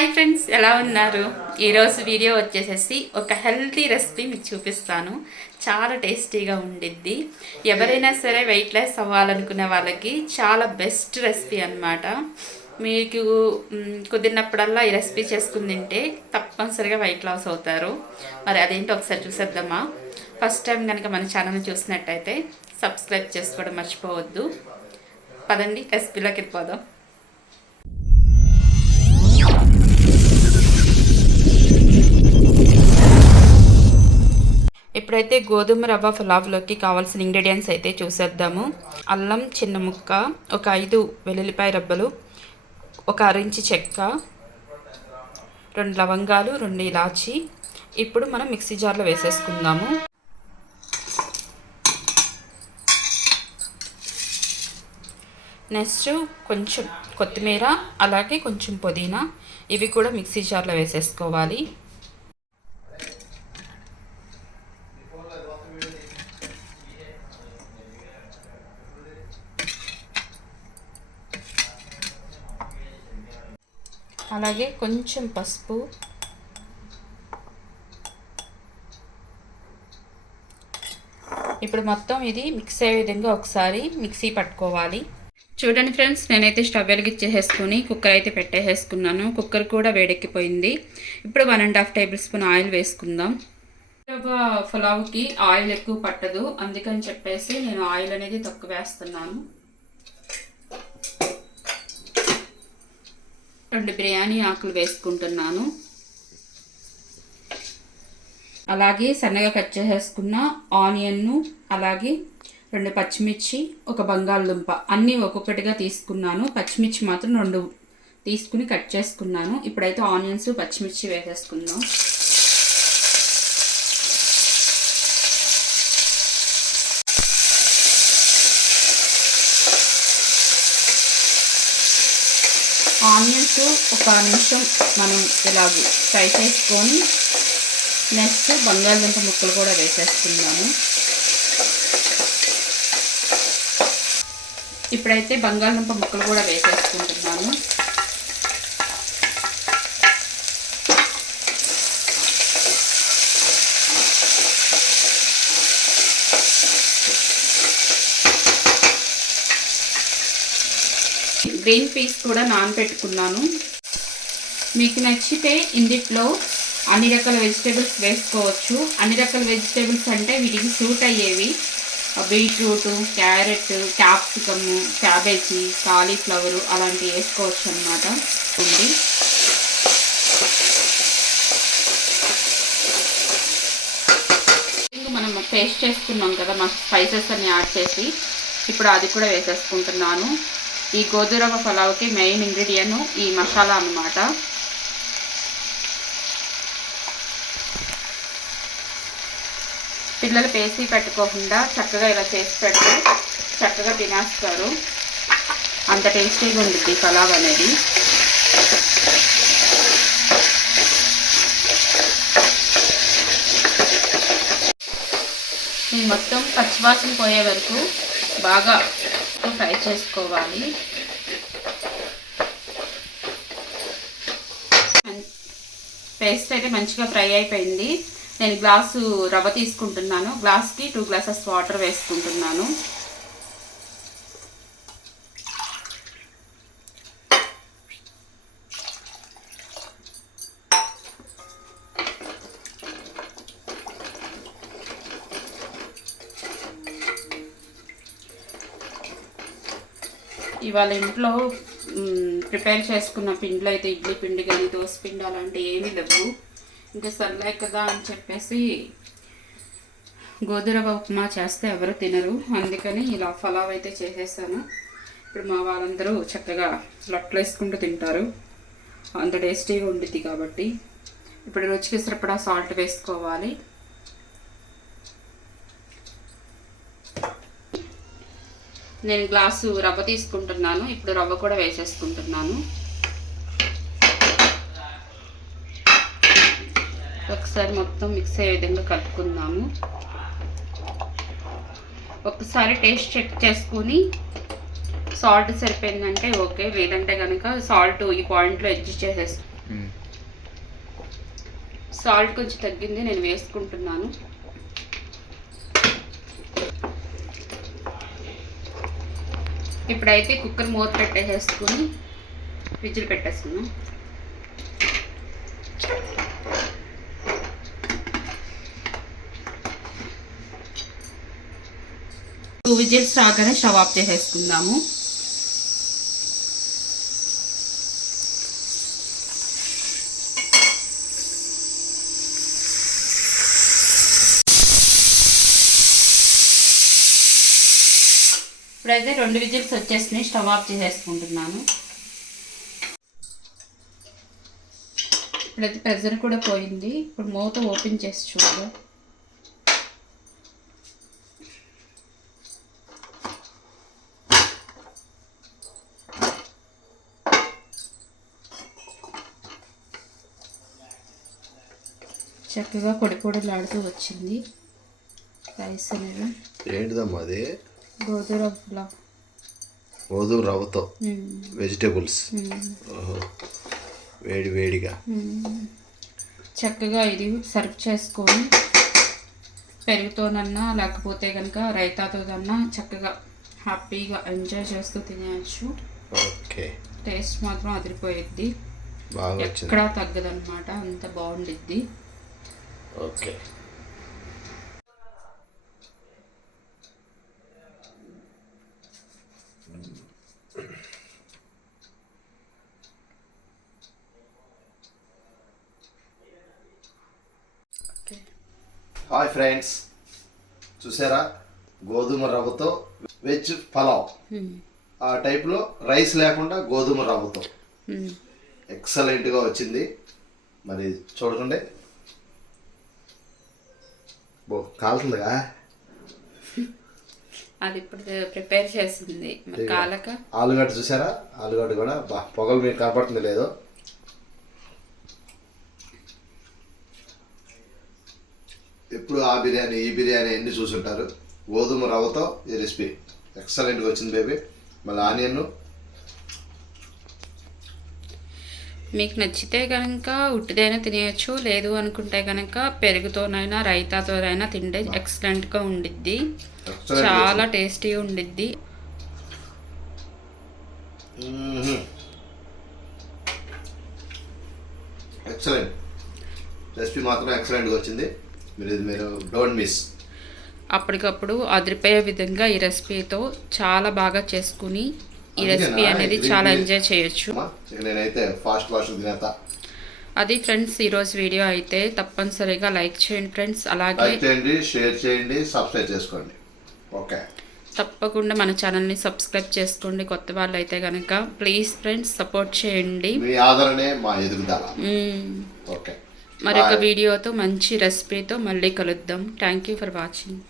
Hi friends, ఎలా ఉన్నారు? ఈరోజు వీడియో వచ్చేసేసి ఒక హెల్తీ రెసిపీ మీకు చూపిస్తాను. చాలా టేస్టీగా ఉండిద్ది. ఎవరైనా సరే వెయిట్ లాస్ అవ్వాలనుకునే వాళ్ళకి చాలా బెస్ట్ రెసిపీ అనమాట. మీకు కుదిరినప్పుడల్లా ఈ రెసిపీ చేసుకుని తింటే తప్పనిసరిగా వెయిట్ లాస్ అవుతారు. మరి అదేంటో ఒకసారి చూసేద్దామా? ఫస్ట్ టైం కనుక మన ఛానల్ని చూసినట్టయితే సబ్స్క్రైబ్ చేసుకోవడం మర్చిపోవద్దు. పదండి రెసిపీలోకి వెళ్ళిపోదాం. ఇప్పుడైతే గోధుమ రవ్వ పులావ్లోకి కావాల్సిన ఇంగ్రీడియంట్స్ అయితే చూసేద్దాము. అల్లం చిన్న ముక్క, ఒక 5 వెల్లుల్లిపాయ రబ్బలు, ఒక అరించి చెక్క, 2 లవంగాలు, 2 ఇలాచి. ఇప్పుడు మనం మిక్సీ జార్లో వేసేసుకుందాము. నెక్స్ట్ కొంచెం కొత్తిమీర, అలాగే కొంచెం పుదీనా, ఇవి కూడా మిక్సీ జార్లో వేసేసుకోవాలి. అలాగే కొంచెం పసుపు, ఇప్పుడు మొత్తం ఇది మిక్స్ అయ్యే విధంగా ఒకసారి మిక్సీ పట్టుకోవాలి. చూడండి ఫ్రెండ్స్, నేనైతే స్టవ్ వెలిగించేసుకొని కుక్కర్ అయితే పెట్టేసుకున్నాను. కుక్కర్ కూడా వేడెక్కిపోయింది. ఇప్పుడు 1.5 టేబుల్ స్పూన్ ఆయిల్ వేసుకుందాం. పులావ్కి ఆయిల్ ఎక్కువ పట్టదు, అందుకని చెప్పేసి నేను ఆయిల్ అనేది తక్కువ వేస్తున్నాను. 2 బిర్యానీ ఆకులు వేసుకుంటున్నాను. అలాగే సన్నగా కట్ చేసేసుకున్న ఆనియన్ను, అలాగే 2 పచ్చిమిర్చి, ఒక బంగాళదుంప, అన్నీ ఒక్కొక్కటిగా తీసుకున్నాను. పచ్చిమిర్చి మాత్రం 2 తీసుకుని కట్ చేసుకున్నాను. ఇప్పుడైతే ఆనియన్స్ పచ్చిమిర్చి వేసేసుకుందాం. ఆనియన్స్ ఒక నిమిషం మనం ఇలాగే ఫ్రై చేసుకొని నెక్స్ట్ బంగాళదుంప ముక్కలు కూడా వేసేసుకుందాము. ఇప్పుడైతే బంగాళదుంప ముక్కలు కూడా వేసేసుకుంటున్నాను. గ్రీన్ పీస్ కూడా నానబెట్టుకున్నాను. మీకు నచ్చితే ఇందులో అన్ని రకాల వెజిటేబుల్స్ వేసుకోవచ్చు. అన్ని రకాల వెజిటేబుల్స్ అంటే వీటికి సూట్ అయ్యేవి beetroot, carrot, capsicum, cabbage, cauliflower అలాంటివి వేసుకోవచ్చు అన్నమాట. మనం పేస్ట్ చేసుకున్నాం కదా మా స్పైసెస్ అన్ని యాడ్ చేసి, ఇప్పుడు అది కూడా వేసేసుకుంటున్నాను. ఈ గోధుమ రవ్వ పులావ్కి మెయిన్ ఇంగ్రీడియంట్ ఈ మసాలా అన్నమాట. పిల్లలు పేసి పెట్టుకోకుండా చక్కగా ఇలా చేసి పెడితే చక్కగా తినేస్తారు. అంత టేస్టీగా ఉంటుంది పులావ్ అనేది. ఈ మొత్తం పచ్చివాసన పోయే వరకు బాగా ఫ్రై చేసుకోవాలి. పేస్ట్ అయితే మంచిగా ఫ్రై అయిపోయింది. నేను గ్లాసు రవ్వ తీసుకుంటున్నాను. గ్లాస్కి 2 గ్లాసెస్ వాటర్ వేసుకుంటున్నాను. ఇవాళ ఇంట్లో ప్రిపేర్ చేసుకున్న పిండిలో అయితే ఇడ్లీ పిండి కానీ దోశ పిండి అలాంటివి ఏమీ లేవు. ఇంకా సర్లే కదా అని చెప్పేసి గోధుమ రవ్వ ఉప్మా చేస్తే ఎవరు తినరు, అందుకని ఇలా పులావ్ అయితే చేసేసాను. ఇప్పుడు మా వాళ్ళందరూ చక్కగా లొట్టలు వేసుకుంటూ తింటారు. అంత టేస్టీగా ఉండిద్ది కాబట్టి. ఇప్పుడు రుచికి సరిపడా సాల్ట్ వేసుకోవాలి. నేను గ్లాసు రవ్వ తీసుకుంటున్నాను. ఇప్పుడు రవ్వ కూడా వేసేసుకుంటున్నాను. ఒకసారి మొత్తం మిక్స్ అయ్యే విధంగా కలుపుకుందాము. ఒకసారి టేస్ట్ చెక్ చేసుకుని సాల్ట్ సరిపోయిందంటే ఓకే, లేదంటే కనుక సాల్ట్ ఈ పాయింట్లో అడ్జస్ట్ చేసేసి సాల్ట్ కొంచెం తగ్గింది, నేను వేసుకుంటున్నాను. ఇప్పుడైతే కుక్కర్ మూత పెట్టేసుకుని విజిల్ పెట్టేసుకున్నాం. టూ విజిల్స్ రాగానే స్టవ్ ఆఫ్ చేసేసుకుందాము. ఇప్పుడైతే 2 విజిల్స్ వచ్చేసినాయి, స్టవ్ ఆఫ్ చేసేసుకుంటున్నాను. ఇప్పుడైతే ప్రెజర్ కూడా పోయింది. ఇప్పుడు మూత ఓపెన్ చేసి చూడు. చక్కగా పొడి పొడిలాడుతూ వచ్చింది రైస్ అనేది. ఏంటిదమ్మా అది? గోధుమ రవ్వతో వెజిటేబుల్స్ వేడి వేడిగా చక్కగా ఇది సర్వ్ చేసుకొని పెరుగుతోనన్నా లేకపోతే కనుక రైతాతోనన్నా చక్కగా హ్యాపీగా ఎంజాయ్ చేస్తూ తినేయచ్చు. ఓకే, టేస్ట్ మాత్రం అదిరిపోయిద్ది, ఎక్కడా తగ్గదన్నమాట, అంత బాగుండిద్ది. ఓకే, హాయ్ ఫ్రెండ్స్, చూసారా గోధుమ రవ్వతో వెజ్ పలావ్. ఆ టైప్లో రైస్ లేకుండా గోధుమ రవ్వతో ఎక్సలెంట్గా వచ్చింది. మరి చూడకండి, కాలుతుందిగా. అది ఇప్పుడు ప్రిపేర్ చేసింది కాలక. ఆలుగడ్డ చూసారా, ఆలుగడ్డ కూడా పొగలు మీకు కనపడుతుంది లేదో. ఎప్పుడు ఆ బిర్యానీ ఈ బిర్యానీ అన్ని చూసుంటారు. గోధుమ రవ్వతో ఈ రెసిపీ ఎక్సలెంట్గా వచ్చింది బేబీ. మళ్ళీ ఆనియన్ మీకు నచ్చితే కనుక ఉట్టిదైనా తినేయచ్చు, లేదు అనుకుంటే కనుక పెరుగుతోనైనా రైతాతోనైనా తింటే ఎక్సలెంట్గా ఉండిద్ది, చాలా టేస్టీగా ఉండిద్ది. ఎక్సలెంట్ రెసిపీ మాత్రం ఎక్సలెంట్గా వచ్చింది. మీరు డోంట్ మిస్. అప్పటికప్పుడు అదిరిపోయే విధంగా ఈ రెసిపీతో చాలా బాగా చేసుకుని ఈ రెసిపీ అనేది చాలా ఎంజాయ్ చేయొచ్చు. నేనైతే ఫాస్ట్ తినేస్తా. అది ఫ్రెండ్స్ ఈరోజు వీడియో అయితే తప్పనిసరిగా లైక్ చేయండి ఫ్రెండ్స్, అలాగే లైక్ చేయండి, షేర్ చేయండి, సబ్స్క్రైబ్ చేసుకోండి. ఓకే, తప్పకుండా మన ఛానల్ని సబ్స్క్రైబ్ చేసుకోండి. కొత్త వాళ్ళు అయితే కనుక ప్లీజ్ ఫ్రెండ్స్ సపోర్ట్ చేయండి, మీ ఆదరణే మా ఎదుగుదల. ఓకే, మరొక వీడియోతో మంచి రెసిపీతో మళ్ళీ కలుద్దాం. Thank you for watching.